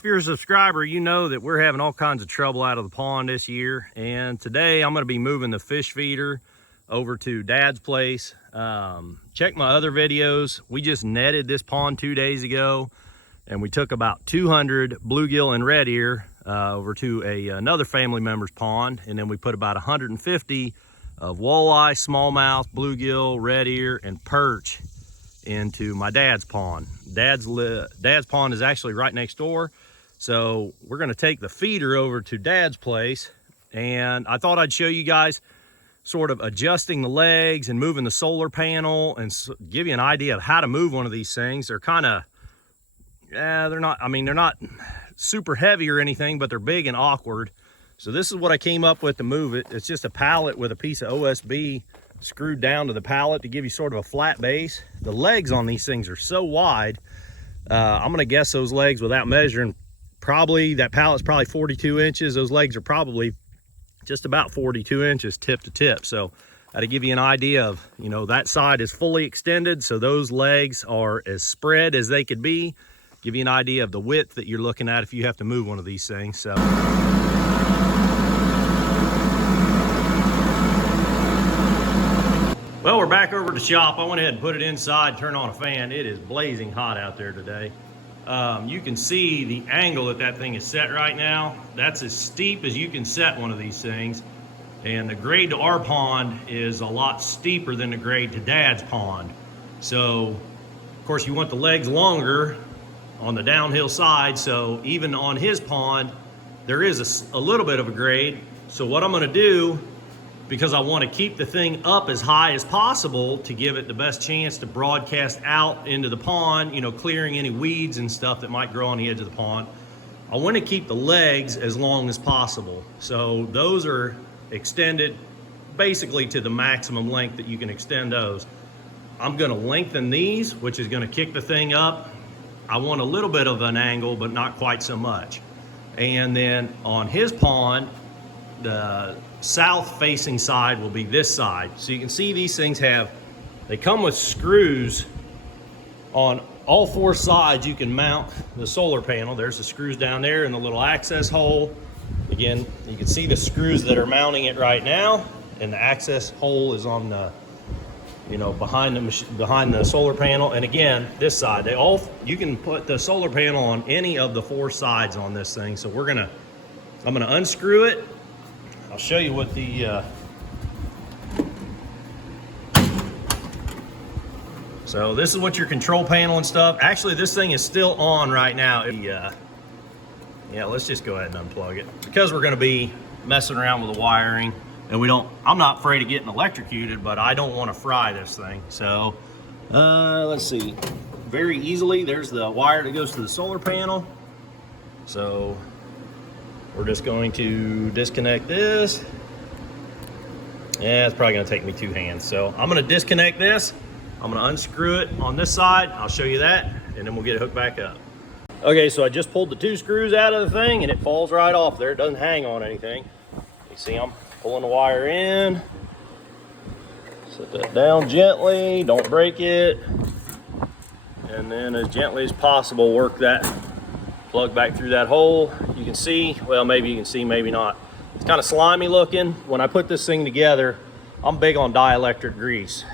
If you're a subscriber, you know that we're having all kinds of trouble out of the pond this year. And today I'm going to be moving the fish feeder over to Dad's place. Check my other videos. We just netted this pond 2 days ago, and we took about 200 bluegill and red ear over to another family member's pond. And then we put about 150 of walleye, smallmouth, bluegill, red ear, and perch into my dad's pond. Dad's pond is actually right next door. So we're gonna take the feeder over to Dad's place, and I thought I'd show you guys sort of adjusting the legs and moving the solar panel and give you an idea of how to move one of these things. They're kind of, they're not super heavy or anything, but they're big and awkward. So this is what I came up with to move it. It's just a pallet with a piece of OSB screwed down to the pallet to give you sort of a flat base. The legs on these things are so wide. I'm gonna guess those legs without measuring, probably that pallet's probably 42 inches. Those legs are probably just about 42 inches tip to tip. So to give you an idea of, you know, that side is fully extended, so those legs are as spread as they could be. Give you an idea of the width that you're looking at if you have to move one of these things. So well, we're back over to the shop. I went ahead and put it inside, turn on a fan. It is blazing hot out there today. You can see the angle that thing is set right now. That's as steep as you can set one of these things. And the grade to our pond is a lot steeper than the grade to Dad's pond. So, of course, you want the legs longer on the downhill side. So even on his pond, there is a little bit of a grade. So what I'm gonna do, because I want to keep the thing up as high as possible to give it the best chance to broadcast out into the pond, you know, clearing any weeds and stuff that might grow on the edge of the pond. I want to keep the legs as long as possible. So those are extended basically to the maximum length that you can extend those. I'm going to lengthen these, which is going to kick the thing up. I want a little bit of an angle, but not quite so much. And then on his pond, the south facing side will be this side. So you can see these things they come with screws on all four sides. You can mount the solar panel. There's the screws down there in the little access hole. Again, you can see the screws that are mounting it right now, and the access hole is on the, you know, behind the solar panel. And again, this side, you can put the solar panel on any of the four sides on this thing. So I'm gonna unscrew it. I'll show you what so this is what your control panel and stuff. Actually, this thing is still on right now. Yeah, let's just go ahead and unplug it, because we're gonna be messing around with the wiring, and I'm not afraid of getting electrocuted, but I don't wanna fry this thing. So, let's see. Very easily, there's the wire that goes to the solar panel. So, we're just going to disconnect this. Yeah, it's probably gonna take me 2 hands. So I'm gonna disconnect this. I'm gonna unscrew it on this side. I'll show you that, and then we'll get it hooked back up. Okay, so I just pulled the 2 screws out of the thing, and it falls right off there. It doesn't hang on anything. You see I'm pulling the wire in. Set that down gently, don't break it. And then as gently as possible, work that plug back through that hole. You can see, well, maybe you can see, maybe not. It's kind of slimy looking. When I put this thing together, I'm big on dielectric grease.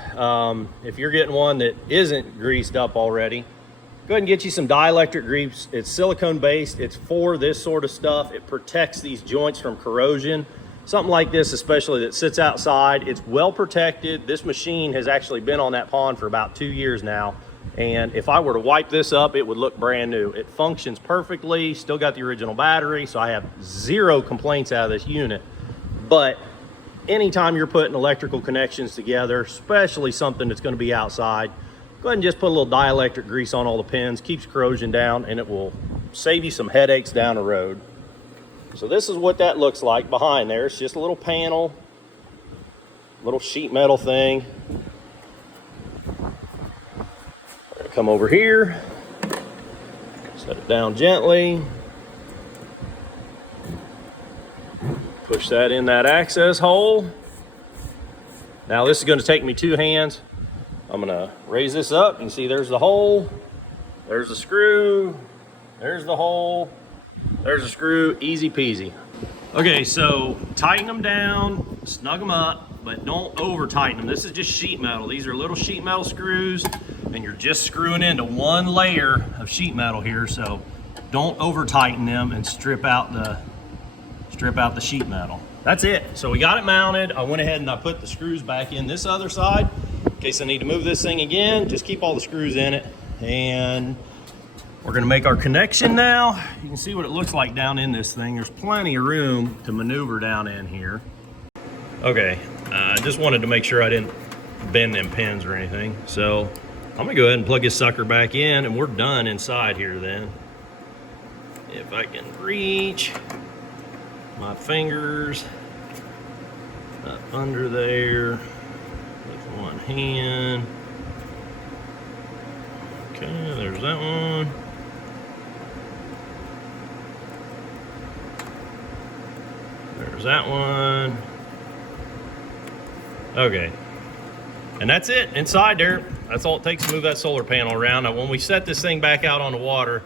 If you're getting one that isn't greased up already, go ahead and get you some dielectric grease. It's silicone based. It's for this sort of stuff. It protects these joints from corrosion. Something like this, especially that sits outside, it's well protected. This machine has actually been on that pond for about 2 years now. And if I were to wipe this up, it would look brand new. It functions perfectly, still got the original battery, so I have 0 complaints out of this unit. But anytime you're putting electrical connections together, especially something that's gonna be outside, go ahead and just put a little dielectric grease on all the pins, keeps corrosion down, and it will save you some headaches down the road. So this is what that looks like behind there. It's just a little panel, little sheet metal thing. Come over here, set it down gently, push that in that access hole. Now this is going to take me 2 hands. I'm going to raise this up. You can see there's the hole, there's the screw, there's the hole. There's a screw, easy peasy. Okay, so tighten them down, snug them up, but don't over tighten them. This is just sheet metal. These are little sheet metal screws, and you're just screwing into one layer of sheet metal here, so don't over tighten them and strip out the sheet metal. That's it. So we got it mounted. I went ahead and I put the screws back in this other side in case I need to move this thing again. Just keep all the screws in it, and we're gonna make our connection now. You can see what it looks like down in this thing. There's plenty of room to maneuver down in here. Okay, I just wanted to make sure I didn't bend them pins or anything. So I'm gonna go ahead and plug this sucker back in, and we're done inside here then. If I can reach my fingers up under there with one hand. Okay, there's that one. There's that one. Okay. And that's it inside there. That's all it takes to move that solar panel around. Now, when we set this thing back out on the water,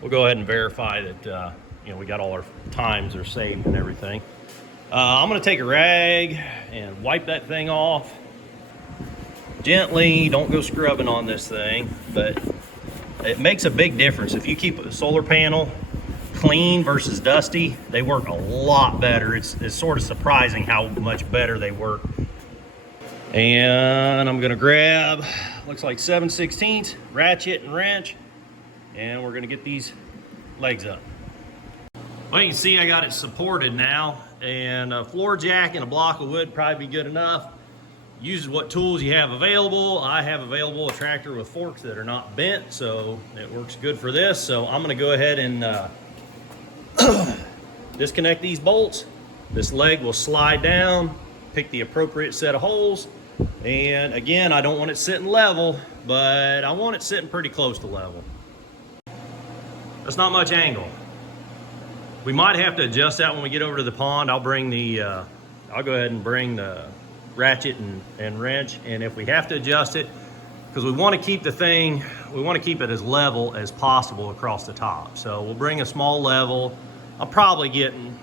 we'll go ahead and verify that we got all our times are saved and everything. I'm gonna take a rag and wipe that thing off gently. Don't go scrubbing on this thing, but it makes a big difference. If you keep a solar panel clean versus dusty, they work a lot better. It's sort of surprising how much better they work. And I'm gonna grab, looks like 7/16 ratchet and wrench, and we're gonna get these legs up. Well, you can see I got it supported now, and a floor jack and a block of wood probably be good enough. Use what tools you have available. I have available a tractor with forks that are not bent, so it works good for this. So I'm gonna go ahead and disconnect these bolts. This leg will slide down, pick the appropriate set of holes, and again, I don't want it sitting level, but I want it sitting pretty close to level. That's not much angle. We might have to adjust that when we get over to the pond. I'll bring the, I'll go ahead and bring the ratchet and wrench, and if we have to adjust it, because we want to keep the thing, we want to keep it as level as possible across the top. So we'll bring a small level. I'm probably getting,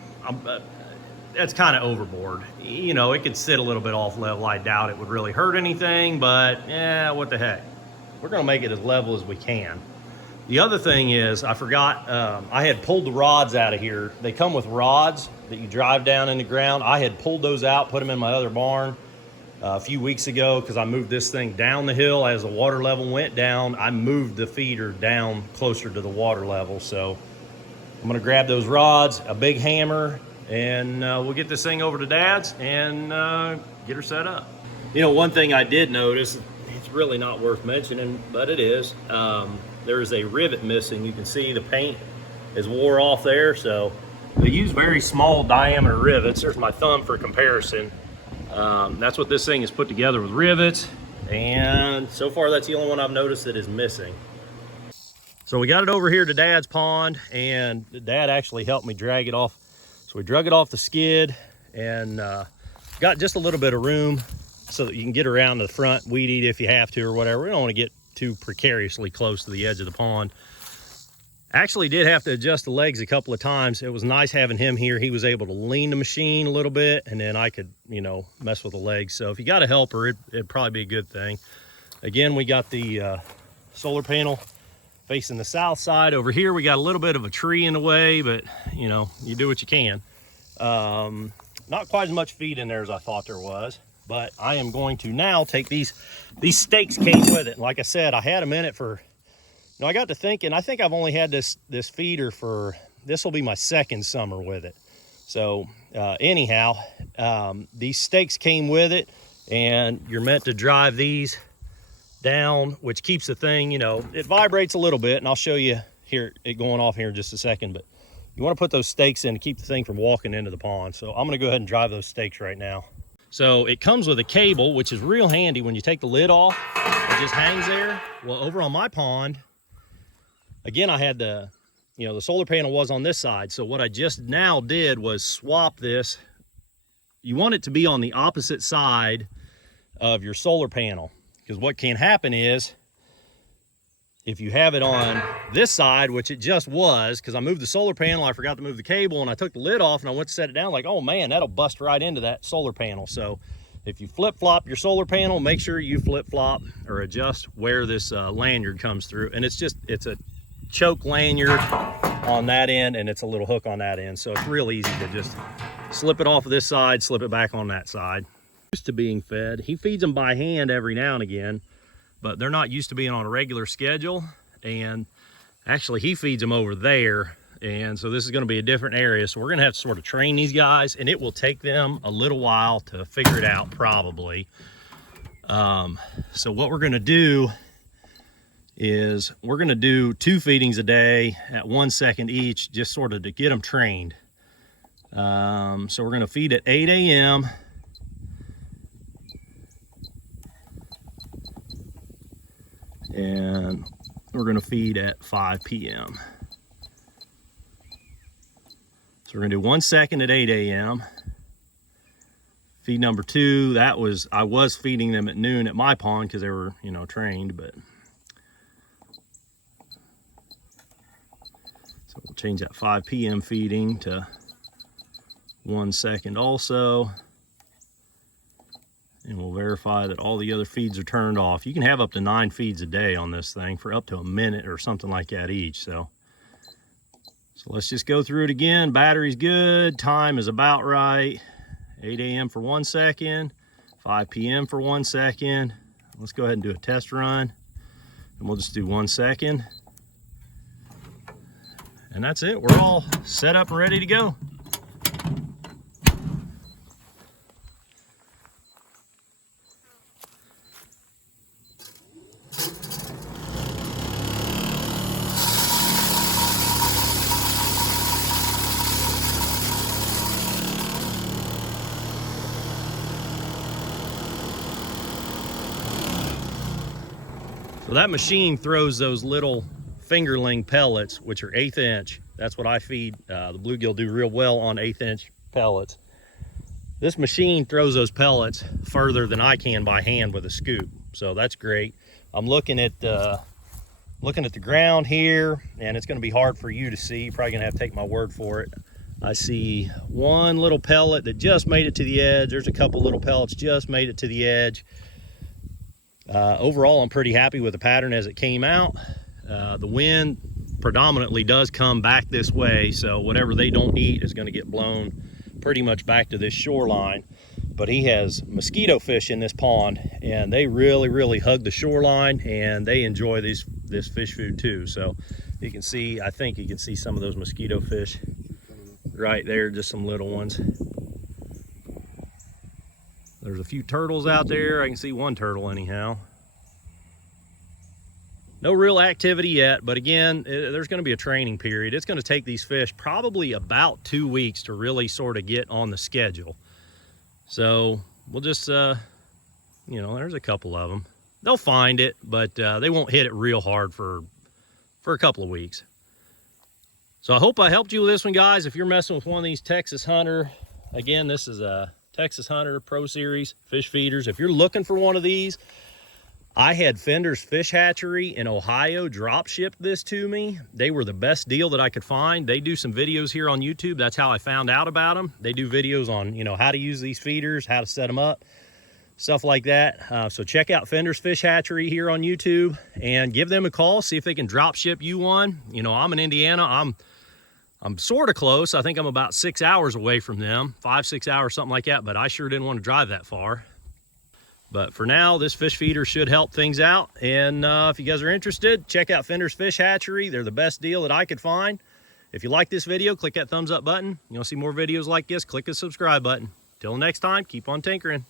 that's kind of overboard. You know, it could sit a little bit off level. I doubt it would really hurt anything, but yeah, what the heck. We're gonna make it as level as we can. The other thing is, I forgot, I had pulled the rods out of here. They come with rods that you drive down in the ground. I had pulled those out, put them in my other barn a few weeks ago because I moved this thing down the hill. As the water level went down, I moved the feeder down closer to the water level. So I'm gonna grab those rods, a big hammer, and we'll get this thing over to Dad's and get her set up. You know, one thing I did notice, it's really not worth mentioning, but it is. There is a rivet missing. You can see the paint is wore off there, so they use very small diameter rivets. There's my thumb for comparison. That's what this thing is put together with rivets, and so far that's the only one I've noticed that is missing. So we got it over here to Dad's pond, and Dad actually helped me drag it off. So we drug it off the skid and got just a little bit of room so that you can get around the front, weed eat if you have to or whatever. We don't want to get too precariously close to the edge of the pond. Actually did have to adjust the legs a couple of times. It was nice having him here. He was able to lean the machine a little bit, and then I could, you know, mess with the legs. So if you got a helper, it'd probably be a good thing. Again, we got the solar panel facing the south side. Over here, we got a little bit of a tree in the way, but you know, you do what you can. Not quite as much feed in there as I thought there was. But I am going to now take these stakes came with it. And like I said, I had them in it for, you know, I got to thinking, I think I've only had this feeder for, this will be my second summer with it. So anyhow, these stakes came with it, and you're meant to drive these down, which keeps the thing, you know, it vibrates a little bit, and I'll show you here, it going off here in just a second, but you want to put those stakes in to keep the thing from walking into the pond. So I'm going to go ahead and drive those stakes right now. So it comes with a cable, which is real handy when you take the lid off. It just hangs there. Well, over on my pond, again, I had the, you know, the solar panel was on this side. So what I just now did was swap this. You want it to be on the opposite side of your solar panel, because what can happen is if you have it on this side, which it just was, because I moved the solar panel, I forgot to move the cable, and I took the lid off and I went to set it down, like, oh man, that'll bust right into that solar panel. So if you flip-flop your solar panel, make sure you flip-flop or adjust where this lanyard comes through. And it's a choke lanyard on that end, and it's a little hook on that end. So it's real easy to just slip it off of this side, slip it back on that side. Used to being fed. He feeds them by hand every now and again, but they're not used to being on a regular schedule. And actually he feeds them over there. And so this is going to be a different area. So we're going to have to sort of train these guys, and it will take them a little while to figure it out probably. So what we're going to do is we're going to do 2 feedings a day at 1 second each, just sort of to get them trained. So we're going to feed at 8 a.m. and we're going to feed at 5 p.m. So we're going to do 1 second at 8 a.m. Feed number 2, I was feeding them at noon at my pond because they were, you know, trained, but so we'll change that 5 p.m. feeding to 1 second also. And we'll verify that all the other feeds are turned off. You can have up to 9 feeds a day on this thing for up to a minute or something like that each. So let's just go through it again. Battery's good, time is about right. 8 a.m. for 1 second, 5 p.m. for 1 second. Let's go ahead and do a test run. And we'll just do 1 second. And that's it, we're all set up and ready to go. So that machine throws those little fingerling pellets, which are 1/8 inch. That's what I feed. The bluegill do real well on 1/8 inch pellets. This machine throws those pellets further than I can by hand with a scoop. So that's great. I'm looking at the ground here, and it's gonna be hard for you to see. You're probably gonna have to take my word for it. I see one little pellet that just made it to the edge. There's a couple little pellets just made it to the edge. Overall, I'm pretty happy with the pattern as it came out. The wind predominantly does come back this way, so whatever they don't eat is going to get blown pretty much back to this shoreline. But he has mosquito fish in this pond, and they really hug the shoreline, and they enjoy this fish food too. So you can see, I think you can see some of those mosquito fish right there, just some little ones. There's a few turtles out there. I can see one turtle anyhow. No real activity yet, but again, there's going to be a training period. It's going to take these fish probably about 2 weeks to really sort of get on the schedule. So we'll just, you know, there's a couple of them. They'll find it, but they won't hit it real hard for a couple of weeks. So I hope I helped you with this one, guys. If you're messing with one of these Texas Hunter, again, this is a Texas Hunter Pro Series fish feeders. If you're looking for one of these, I had Fender's Fish Hatchery in Ohio drop ship this to me. They were the best deal that I could find. They do some videos here on YouTube. That's how I found out about them. They do videos on, you know, how to use these feeders, how to set them up, stuff like that. So check out Fender's Fish Hatchery here on YouTube and give them a call, see if they can drop ship you one. You know, I'm in Indiana. I'm sort of close. I think I'm about 6 hours away from them, 5-6 hours, something like that, but I sure didn't want to drive that far. But for now, this fish feeder should help things out. And if you guys are interested, check out Fender's Fish Hatchery. They're the best deal that I could find. If you like this video, click that thumbs up button. You want to see more videos like this, click the subscribe button. Till next time, keep on tinkering.